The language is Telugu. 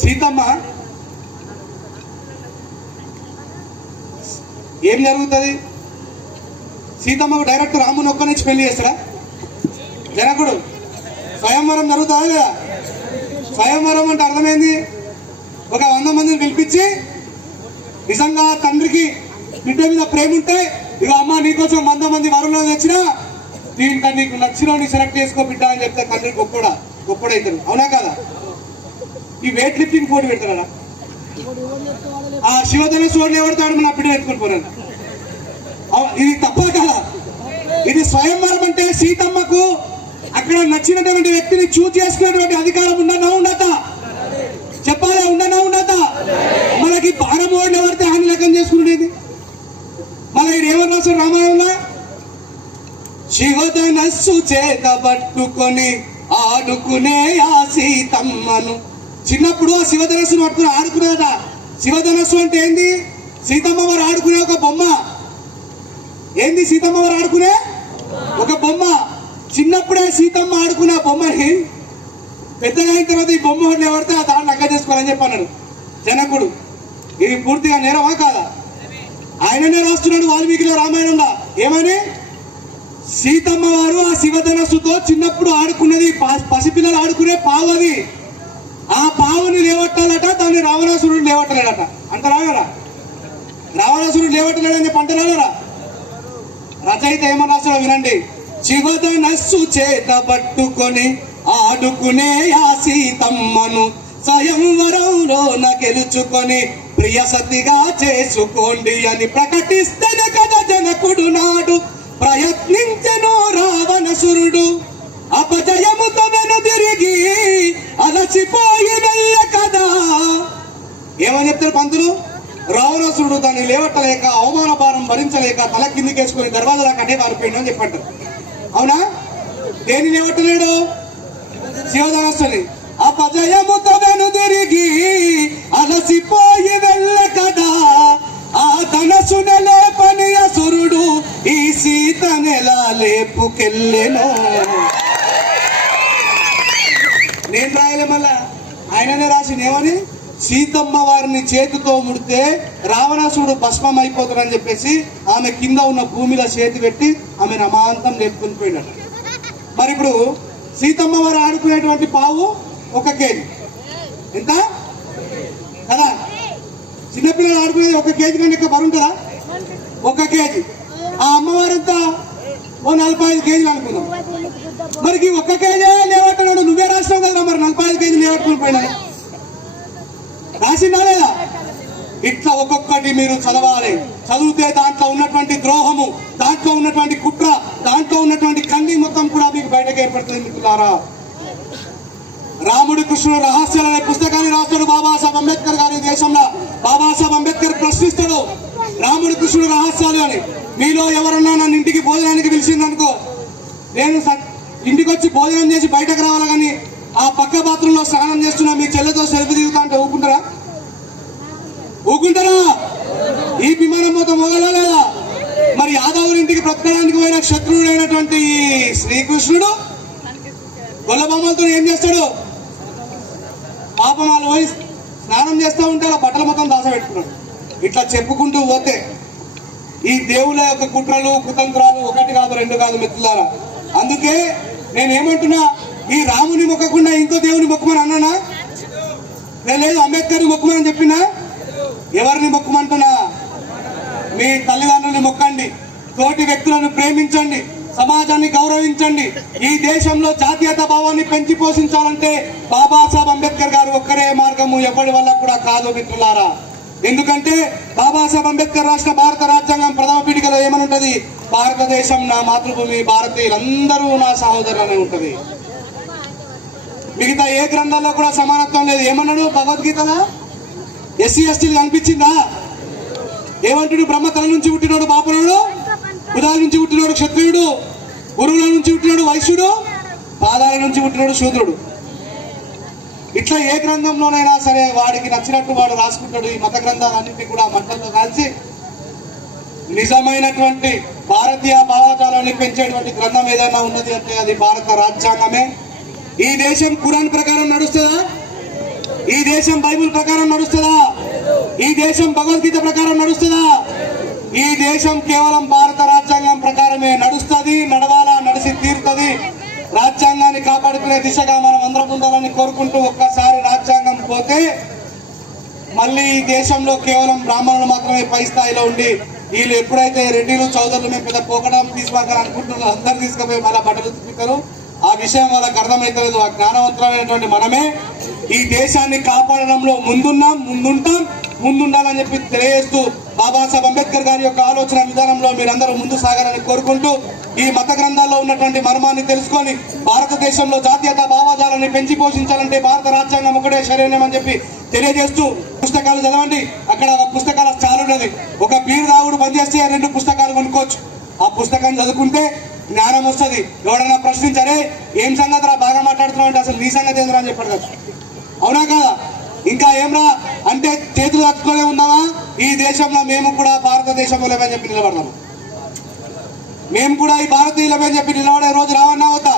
సీతమ్మ ఏం జరుగుతుంది? సీతమ్మకు డైరెక్ట్ రాముని ఒక్కనిచ్చి పెళ్లి చేస్తారా? జనకుడు స్వయంవరం జరుగుతుందా లేదా? స్వయంవరం అంటే అర్థమైంది, ఒక 100 మందిని పిలిపించి నిజంగా తండ్రికి బిడ్డ మీద ప్రేమ ఉంటే, ఇక అమ్మ నీకోసం 100 మంది వరుణులు తెచ్చినా దీంట్లో నీకు నచ్చిన సెలెక్ట్ చేసుకో బిడ్డ అని చెప్తే తండ్రి గొప్పడవుతారు. అవునా కదా? ఈ వెయిట్ లిఫ్టింగ్ పోటీ పెడతారా? ఆ శివధనుసు వాడిని ఎవరితాడు నా బిడ్డ ఎత్తుకొని పోరాడు. ఇది తప్ప కదా? ఇది స్వయంవరం అంటే సీతమ్మకు అక్కడ నచ్చినటువంటి వ్యక్తిని చూస్ చేసుకునేటువంటి అధికారం ఉండదా? చెప్పాలా? ఉండదా? మనకి బాణం ఓడిన పడితే హాని లెక్కం చేసుకునేది. మన ఇది ఏమని రాశారు రామాయణంలో? శివధనస్సు చేత పట్టుకొని ఆడుకునే ఆ సీతమ్మను. చిన్నప్పుడు ఆ శివధనస్సును పట్టుకుని ఆడుకునేదట. శివధనస్సు అంటే ఏంది? సీతమ్మ వారు ఆడుకునే ఒక బొమ్మ. ఏంది? సీతమ్మ వారు ఆడుకునే ఒక బొమ్మ. చిన్నప్పుడే సీతమ్మ ఆడుకునే బొమ్మని పెద్దగా అయిన తర్వాత ఈ బొమ్మ పడితే ఆ దాన్ని లెక్క చేసుకోవాలని చెప్పన్నాడు జనకుడు. ఇది పూర్తిగా నేరమా కాదా? ఆయననే రాస్తున్నాడు వాల్మీకిలో రామాయణంలో. ఏమని? సీతమ్మ వారు ఆ శివధనస్సుతో చిన్నప్పుడు ఆడుకున్నది, పసిపిల్లలు ఆడుకునే పావు అది. ఆ పావుని లేవట్టాలట, దాన్ని రావణాసురుడు లేవట్టలేడట. అంటారా? రావణాసురుడు లేవట్టలేడని చెప్పి అంటారా? రచయిత ఏమని రాస్తాడో వినండి. శివధనస్సు చేత పట్టుకొని ఆడుకునే ఆ సీతమ్మను స్వయంవరంలోన గెలుచుకొని ప్రియ సతిగా చేసుకోండి అని ప్రకటిస్తేనే కదా జనకుడు నాడు ప్రయత్నించెను రావణసురుడు. అపజయముతో వెనుదిరిగి అలసిపోయి వెళ్ళ కదా. ఏమని చెప్తారు పంతులు? రావణాసురుడు దాన్ని లేవట్టలేక అవమాన భారం భరించలేక తల కిందికేసుకుని దర్వాజలా కట్టే వారిపోయిండు అని చెప్పంటారు. అవునా? దేని లేవట్టలేడు? శివధనస్సుని. అపజయముతో వెనుదిరిగి అలసిపోయి వెళ్ళ కదా. ఆ ధనసున లేపని అసురుడు ఈ సీతనెలా లేపుకెళ్ళెనో. నేను రాయలే, మళ్ళా ఆయననే రాసింది. ఏమని? సీతమ్మ వారిని చేతితో ముడితే రావణాసురుడు భస్మం అయిపోతాడని చెప్పేసి ఆమె కింద ఉన్న భూమిలో చేతి పెట్టి ఆమెను అమాంతం లేపుకొని పోయినాడు. మరి ఇప్పుడు సీతమ్మ వారు ఆడుకునేటువంటి పావు 1 కేజీ. ఎంత కదా? చిన్నపిల్లలు ఆడుకునేది 1 కేజీ కంటే ఎక్కువ బరువుంటుందా? 1 కేజీ. ఆ అమ్మవారంతా 45 కేజీలు అనుకుందాం. మరి 1 కేజీ లేవట్టున్నాడు. నువ్వే రాసినావు కదా మరి 45 కేజీలు లేవట్టుకుని పోయినా రాసిందా లేదా? ఇట్లా ఒక్కొక్కటి మీరు చదవాలి. చదివితే దాంట్లో ఉన్నటువంటి ద్రోహము, దాంట్లో ఉన్నటువంటి కుట్ర, దాంట్లో ఉన్నటువంటి కంది మొత్తం కూడా మీకు బయటకు ఏర్పడుతుంది మిత్రులారా. రాముడి కృష్ణుడు రహస్యాలు అనే పుస్తకాన్ని రాస్తాడు బాబాసాహెబ్ అంబేద్కర్ గారి దేశంలో. బాబాసాహెబ్ అంబేద్కర్ ప్రశ్నిస్తాడు రాముడి కృష్ణుడు రహస్యాలు అని. మీలో ఎవరన్నా నన్ను ఇంటికి భోజనానికి పిలిచిందనుకో, నేను ఇంటికి వచ్చి భోజనం చేసి బయటకు రావాలి, కానీ ఆ పక్క బాత్రూంలో స్నానం చేస్తున్నా మీ చెల్లెతో సెల్ఫీ దిగుతా అంటే ఊరుకుంటారా? ఈ విమానం మొత్తం మొగలా లేదా? మరి యాదవుల ఇంటికి బ్రతకడానికి పోయిన శత్రువుడైనటువంటి శ్రీకృష్ణుడు గొల్లబొమ్మలతో ఏం చేస్తాడు? పాపం వాళ్ళు పోయి స్నానం చేస్తూ ఉంటే అలా బట్టల మొత్తం దాచబెట్టుకున్నాడు. ఇట్లా చెప్పుకుంటూ పోతే ఈ దేవుళ్ళ యొక్క కుట్రలు కుతంత్రాలు 1 కాదు 2 కాదు మిత్రులారా. అందుకే నేనేమంటున్నా, ఈ రాముని మొక్కకుండా ఇంకో దేవుని మొక్కమని అన్నానా? లేదు, అంబేద్కర్ని మొక్కమని చెప్పినా. ఎవరిని మొక్కమంటున్నా? మీ తల్లిదండ్రుల్ని మొక్కండి, తోటి వ్యక్తులను ప్రేమించండి, సమాజాన్ని గౌరవించండి. ఈ దేశంలో జాతీయత భావాన్ని పెంచి పోషించాలంటే బాబాసాహెబ్ అంబేద్కర్ గారు ఒక్కరే మార్గము, ఎవరి వల్ల కూడా కాదు మిత్రులారా. ఎందుకంటే బాబాసాహెబ్ అంబేద్కర్ రాసిన భారత రాజ్యాంగం ప్రథమ పీఠికలో ఏమని ఉంటది? భారతదేశం నా మాతృభూమి, భారతీయులందరూ నా సహోదరు అని ఉంటది. మిగతా ఏ గ్రంథాల్లో కూడా సమానత్వం లేదు. ఏమన్నాడు భగవద్గీతలో? ఎస్సీ ఎస్టీలు కనిపించిందా? ఏమంటుడు? బ్రహ్మ తల నుంచి పుట్టినాడు బాపునుడు, ఉదాల నుంచి పుట్టినాడు క్షత్రియుడు, గురువుల నుంచి పుట్టినాడు వైశ్యుడు, పాదాల నుంచి పుట్టినాడు శూద్రుడు. ఇట్లా ఏ గ్రంథంలోనైనా సరే వాడికి నచ్చినట్టు వాడు రాసుకుంటాడు. ఈ మత గ్రంథాలన్నింటినీ కూడా మంటల్లో కాల్చి నిజమైనటువంటి భారతీయ భావజాలాన్ని పెంచేటువంటి గ్రంథం ఏదైనా ఉన్నది అంటే అది భారత రాజ్యాంగమే. ఈ దేశం ఖురాన్ ప్రకారం నడుస్తుందా? ఈ దేశం బైబిల్ ప్రకారం నడుస్తుందా? ఈ దేశం భగవద్గీత ప్రకారం నడుస్తుందా? ఈ దేశం కేవలం భారత రాజ్యాంగం ప్రకారమే నడుస్తుంది, నడవాలా, నడిచి తీరుతుంది. రాజ్యాంగాన్ని కాపాడుకునే దిశగా మనం అందరం ఉండాలని కోరుకుంటూ, ఒక్కసారి రాజ్యాంగం పోతే మళ్ళీ ఈ దేశంలో కేవలం బ్రాహ్మణులు మాత్రమే పై స్థాయిలో ఉండి, వీళ్ళు ఎప్పుడైతే రెడ్డిలు చౌదరులు మేము పెద్ద పోకడం తీసుకుని అనుకుంటున్నారో అందరు తీసుకుపోయి మళ్ళీ బట్టలు తిప్పుతారు. ఆ విషయం వాళ్ళకి అర్థమైతలేదు. ఆ జ్ఞానవంతులైనటువంటి మనమే ఈ దేశాన్ని కాపాడడంలో ముందుంటాం, ముందుండాలని చెప్పి తెలియజేస్తూ, బాబాసాహెబ్ అంబేద్కర్ గారి యొక్క ఆలోచన విధానంలో మీరందరూ ముందు సాగాలని కోరుకుంటూ, ఈ మత గ్రంథాల్లో ఉన్నటువంటి మర్మాన్ని తెలుసుకొని భారతదేశంలో జాతీయత భావజాలాన్ని పెంచి పోషించాలంటే భారత రాజ్యాంగం ఒకటే శరణ్యం అని చెప్పి తెలియజేస్తూ, పుస్తకాలు చదవండి. అక్కడ ఒక పుస్తకాల స్టాల్ ఉన్నది. ఒక బీరు తాగుడు బంద్ చేస్తే 2 పుస్తకాలు కొనుక్కోవచ్చు. ఆ పుస్తకం చదువుకుంటే జ్ఞానం వస్తుంది. ఎవడన్నా ప్రశ్నించారే ఏం సంగతి రా బాగా మాట్లాడుతున్నావు అంటే అసలు నీ సంగతి ఏంద్రా అని చెప్పాడు కదా. అవునా కదా? ఇంకా ఏమ్రా అంటే చేతులు కట్టుకునే ఉన్నావా? ఈ దేశంలో మేము కూడా భారతదేశంలో లేవని చెప్పి నిలబడతాము. మేము కూడా ఈ భారతీయులమని చెప్పి నిలబడే రోజు రావన్నా అవుతా.